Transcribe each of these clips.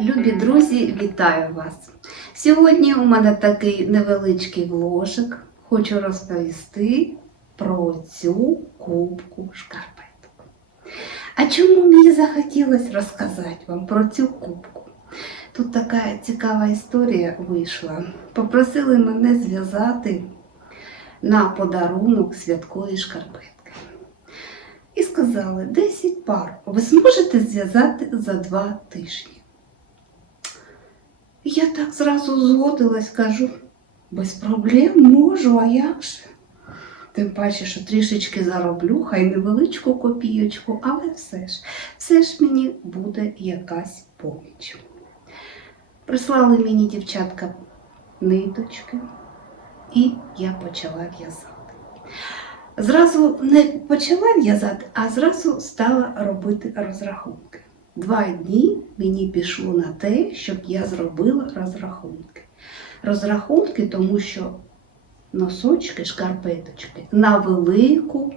Любі друзі, вітаю вас! Сьогодні у мене такий невеличкий вложик. Хочу розповісти про цю кубку шкарпеток. А чому мені захотілося розказати вам про цю кубку? Тут така цікава історія вийшла. Попросили мене зв'язати на подарунок святкові шкарпетки. І сказали, 10 пар ви зможете зв'язати за два тижні. Я так зразу згодилась, кажу, без проблем можу, а як же? Тим паче, що трішечки зароблю, хай невеличку копійочку, але все ж, все ж мені буде якась поміч. Прислали мені дівчатка ниточки, і я почала в'язати. Зразу не почала в'язати, а зразу стала робити розрахунки. Два дні мені пішло на те, щоб я зробила розрахунки. Розрахунки, тому що носочки, шкарпеточки на велику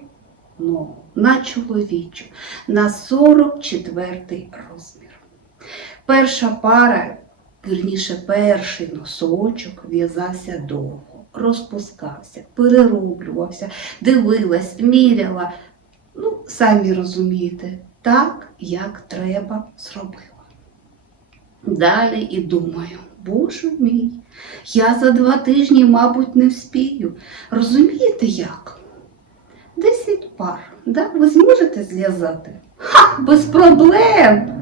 ногу, на чоловічу, на 44 розмір. Перша пара, вірніше, перший носочок в'язався довго, розпускався, перероблювався, дивилась, міряла. Ну, самі розумієте, так, як треба, зробила. Далі і думаю, боже мій, я за два тижні, мабуть, не вспію. Розумієте як? Десять пар, да? ви зможете зв'язати? Ха, без проблем.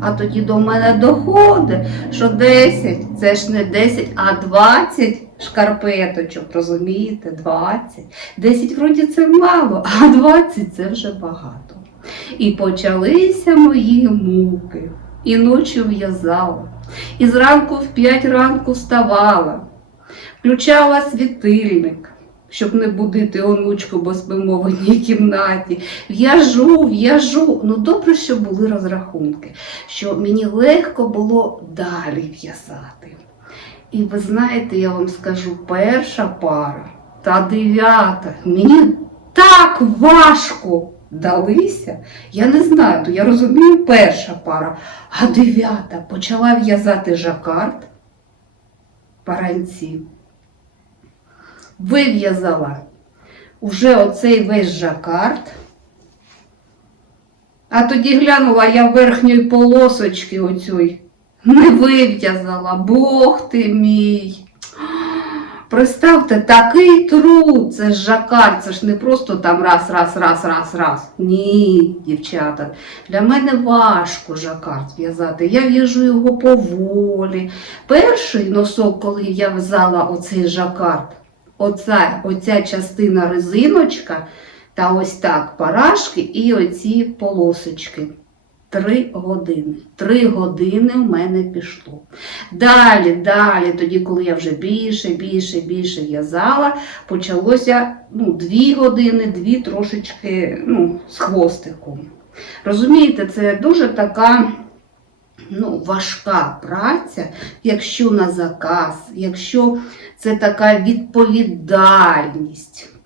А тоді до мене доходить, що 10 це ж не 10, а 20 шкарпеточок, розумієте? 20. 10 вроді це мало, а 20 це вже багато. І почалися мої муки. І ночі в'язала, і зранку в 5 ранку вставала, включала світильник, щоб не будити онучку, бо спимо в одній кімнаті. В'яжу, в'яжу. Ну добре, що були розрахунки, що мені легко було далі в'язати. І ви знаєте, я вам скажу, перша пара та дев'ята мені так важко далися. Я не знаю, то я розумію, перша пара, а дев'ята почала в'язати жакард паранці. Вив'язала уже оцей весь жакард. А тоді глянула я верхньої полосочки оцюй. Не вив'язала, Бог ти мій. Представте, такий труд, це ж жакар, це ж не просто там раз, раз, раз, раз, раз. Ні, дівчата, для мене важко жакар зв'язати. Я в'яжу його поволі. Перший носок, коли я в'язала оцей жакард, оця, оця частина резиночка, та ось так парашки і оці полосочки. Три години. Три години в мене пішло. Далі, далі, тоді, коли я вже більше, більше, більше в'язала, почалося ну, дві години, дві трошечки ну, з хвостиком. Розумієте, це дуже така ну, важка праця, якщо на заказ, якщо це така відповідальність.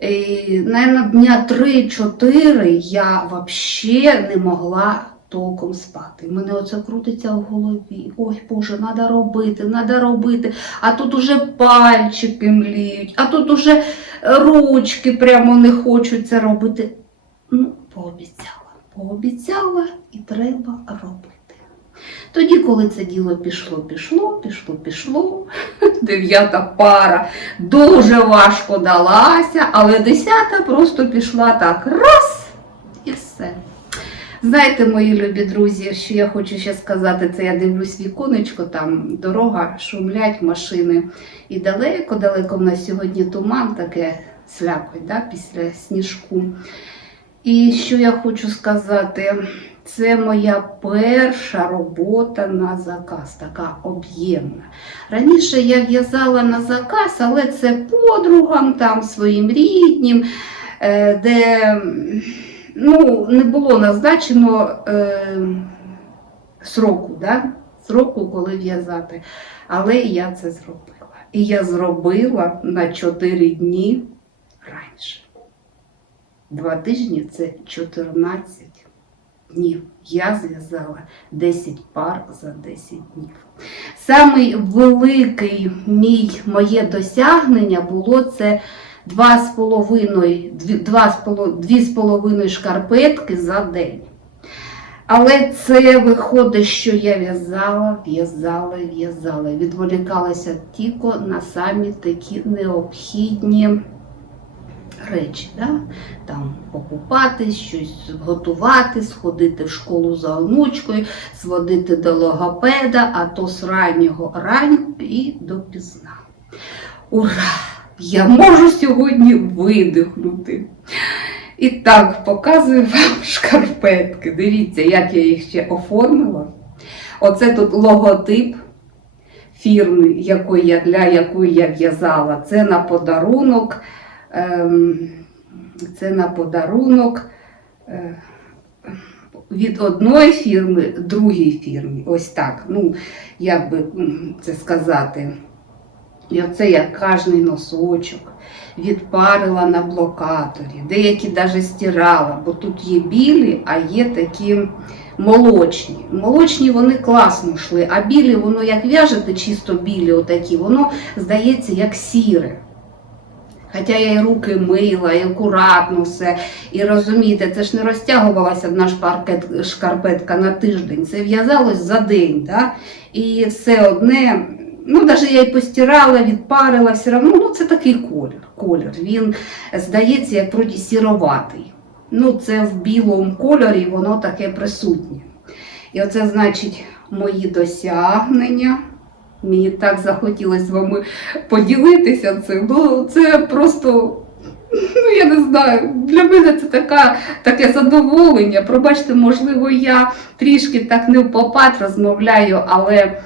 І, наверное, дня 3-4 я взагалі не могла толком спати. У мене оце крутиться в голові. Ой, Боже, треба робити, треба робити. А тут уже пальчики мліють, а тут уже ручки прямо не хочуть це робити. Ну, пообіцяла, пообіцяла і треба робити. Тоді, коли це діло пішло, пішло, пішло, пішло, дев'ята пара дуже важко далася, але десята просто пішла так раз і все. Знаєте, мої любі друзі, що я хочу ще сказати, це я дивлюсь віконечко, там дорога, шумлять машини. І далеко-далеко в нас сьогодні туман таке сляпить да, після сніжку. І що я хочу сказати, це моя перша робота на заказ, така об'ємна. Раніше я в'язала на заказ, але це подругам, там, своїм ріднім, е, де ну, не було назначено е, сроку, да? сроку, коли в'язати. Але я це зробила. І я зробила на 4 дні раніше. Два тижні це 14 днів. Я зв'язала 10 пар за 10 днів. Самий великий мій моє досягнення було це два з половиною, дві, два з поло- дві з половиною шкарпетки за день. Але це виходить, що я в'язала, в'язала, в'язала. Відволікалася тільки на самі такі необхідні речі. Да? Там покупати, щось готувати, сходити в школу за онучкою, сводити до логопеда, а то з раннього ранку і до пізна. Ура! Я можу сьогодні видихнути. І так, показую вам шкарпетки. Дивіться, як я їх ще оформила. Оце тут логотип фірми, якої я, для якої я в'язала. Це на подарунок. Ем, це на подарунок е, від одної фірми другій фірмі. Ось так. Ну, як би це сказати. І оце я кожний носочок відпарила на блокаторі, деякі навіть стирала, бо тут є білі, а є такі молочні. Молочні вони класно йшли, а білі, воно як в'яжете чисто білі, отакі, воно здається як сіре. Хоча я і руки мила, і акуратно все. І розумієте, це ж не розтягувалася одна шпаркет, шкарпетка на тиждень, це в'язалось за день. Да? І все одне, ну навіть я і постирала, відпарила, все одно, ну це такий колір. колір. Він здається, як вроді сіроватий. Ну, це в білому кольорі, воно таке присутнє. І оце значить мої досягнення. Мені так захотілося з вами поділитися цим. Ну, це просто, ну я не знаю, для мене це така, таке задоволення. Пробачте, можливо, я трішки так не в попад розмовляю, але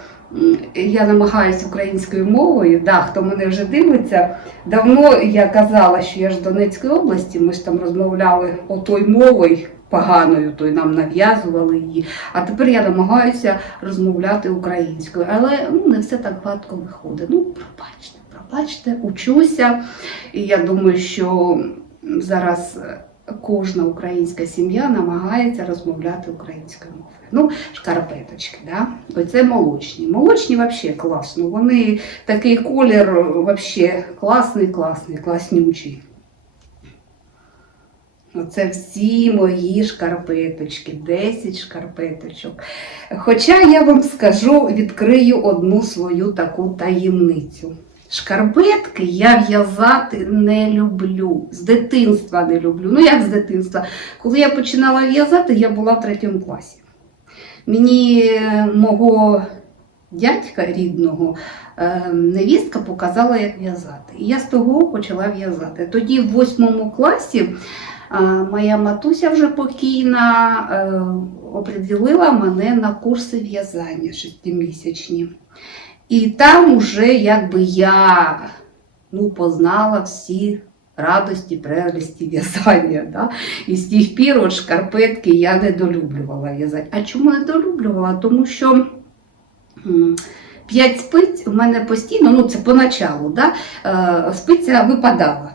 я намагаюся українською мовою. Да, хто мене вже дивиться, давно я казала, що я ж з Донецької області, ми ж там розмовляли отою мовою. Поганою, то й нам нав'язували її. А тепер я намагаюся розмовляти українською. Але ну, не все так гладко виходить. Ну, пробачте, пробачте, учуся. І я думаю, що зараз е, кожна українська сім'я намагається розмовляти українською мовою. Ну, шкарпеточки, да? Оце молочні. Молочні взагалі класно. Вони такий колір взагалі класний, класний, класнючий. Оце всі мої шкарпеточки, 10 шкарпеточок. Хоча я вам скажу, відкрию одну свою таку таємницю. Шкарпетки я в'язати не люблю. З дитинства не люблю. Ну як з дитинства? Коли я починала в'язати, я була в третьому класі. Мені е, мого дядька рідного е, невістка показала, як в'язати. І я з того почала в'язати. Тоді в восьмому класі. Моя матуся вже покійна е, оприділила мене на курси в'язання шестимісячні. І там уже якби я ну, познала всі радості, прелісті в'язання. Да? І з тих пір от шкарпетки я недолюблювала в'язати. А чому недолюблювала? Тому що. П'ять спиць у мене постійно, ну це поначалу, да, е, спиця випадала.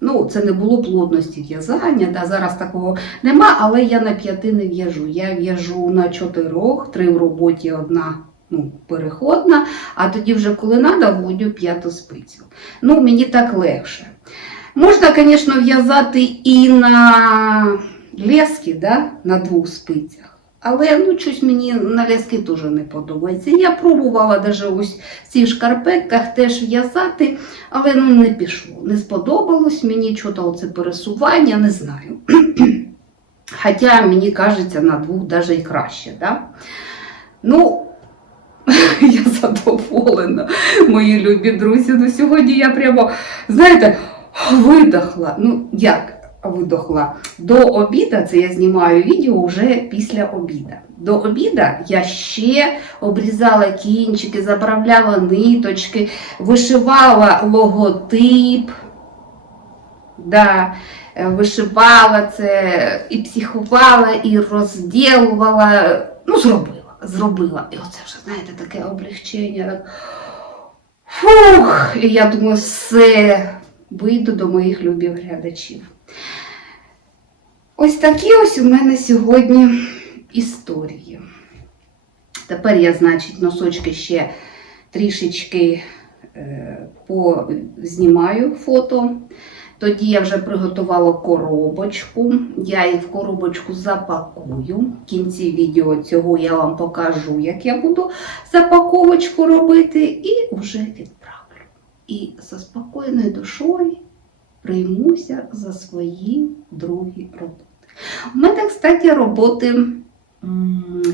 Ну, це не було плотності в'язання, да, зараз такого нема, але я на п'яти не в'яжу. Я в'яжу на чотирьох, три в роботі, одна ну, переходна, а тоді вже коли треба, вводю п'яту спицю. Ну, мені так легше. Можна, звісно, в'язати і на лески, да, на двох спицях. Але ну, щось мені на лески теж не подобається. Я пробувала навіть ось в цих шкарпетках теж в'язати, але ну, не пішло. Не сподобалось мені чого оце пересування, не знаю. Хоча мені кажеться, на двох навіть і краще. Да? Ну, я задоволена, мої любі друзі. Ну, сьогодні я прямо, знаєте, видохла. Ну, як? Видохла. До обіда, це я знімаю відео вже після обіда. До обіда я ще обрізала кінчики, заправляла ниточки, вишивала логотип. Да, е, вишивала це, і психувала, і розділувала. Ну, зробила, зробила. І оце вже, знаєте, таке облегчення. Фух, і я думаю, все, вийду до моїх любих глядачів. Ось такі ось у мене сьогодні історії. Тепер я, значить, носочки ще трішечки е, познімаю фото. Тоді я вже приготувала коробочку. Я її в коробочку запакую. В кінці відео цього я вам покажу, як я буду запаковочку робити, і вже відправлю. І зі спокійною душою приймуся за свої другі роботи. У мене, кстати, роботи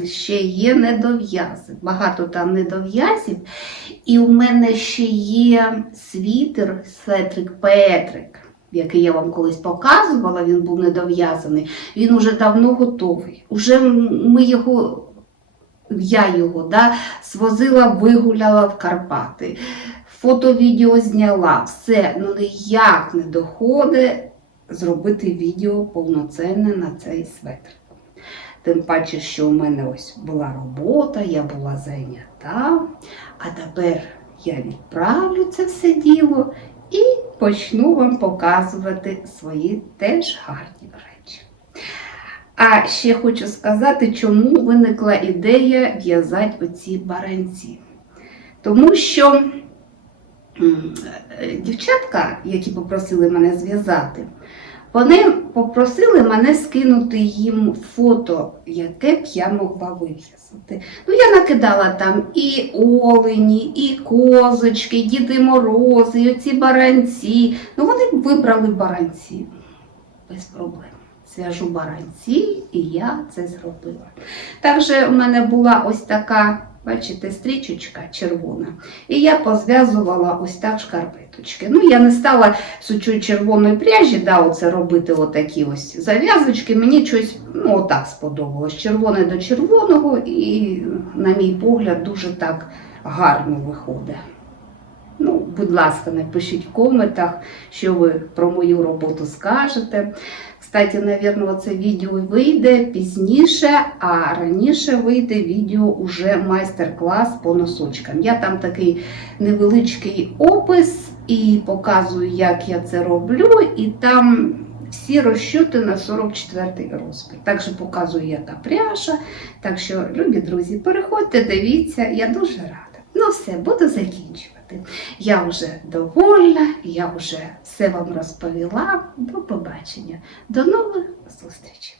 ще є недов'язи. Багато там недов'язів. І у мене ще є світер, светрик Петрик, який я вам колись показувала, він був недов'язаний. Він уже давно готовий. Уже ми його, я його да, свозила, вигуляла в Карпати. Фото, відео зняла, все, ну ніяк не доходить зробити відео повноцінне на цей светр. Тим паче, що у мене ось була робота, я була зайнята, а тепер я відправлю це все діло і почну вам показувати свої теж гарні речі. А ще хочу сказати, чому виникла ідея в'язати оці баранці. Тому що дівчатка, які попросили мене зв'язати, вони попросили мене скинути їм фото, яке б я могла вив'язати. Ну, я накидала там і олені, і козочки, і Діди Морози, і оці баранці. Ну, вони вибрали баранці без проблем. Зв'яжу баранці, і я це зробила. Також у мене була ось така, бачите, стрічечка червона. І я позв'язувала ось так шкарпеточки. Ну, я не стала з червоної пряжі, да, оце робити отакі ось зав'язочки. Мені щось ну, отак сподобалось. Червоне до червоного, і, на мій погляд, дуже так гарно виходить. Ну, будь ласка, напишіть в коментах, що ви про мою роботу скажете. Кстати, навірно, це відео вийде пізніше, а раніше вийде відео уже майстер-клас по носочкам. Я там такий невеличкий опис і показую, як я це роблю, і там всі розчоти на 44-й розмір. Також показую, яка пряжа. Так що, любі друзі, переходьте, дивіться, я дуже рада. Ну все, буду закінчувати. Я вже довольна, я вже все вам розповіла. До побачення. До нових зустрічей.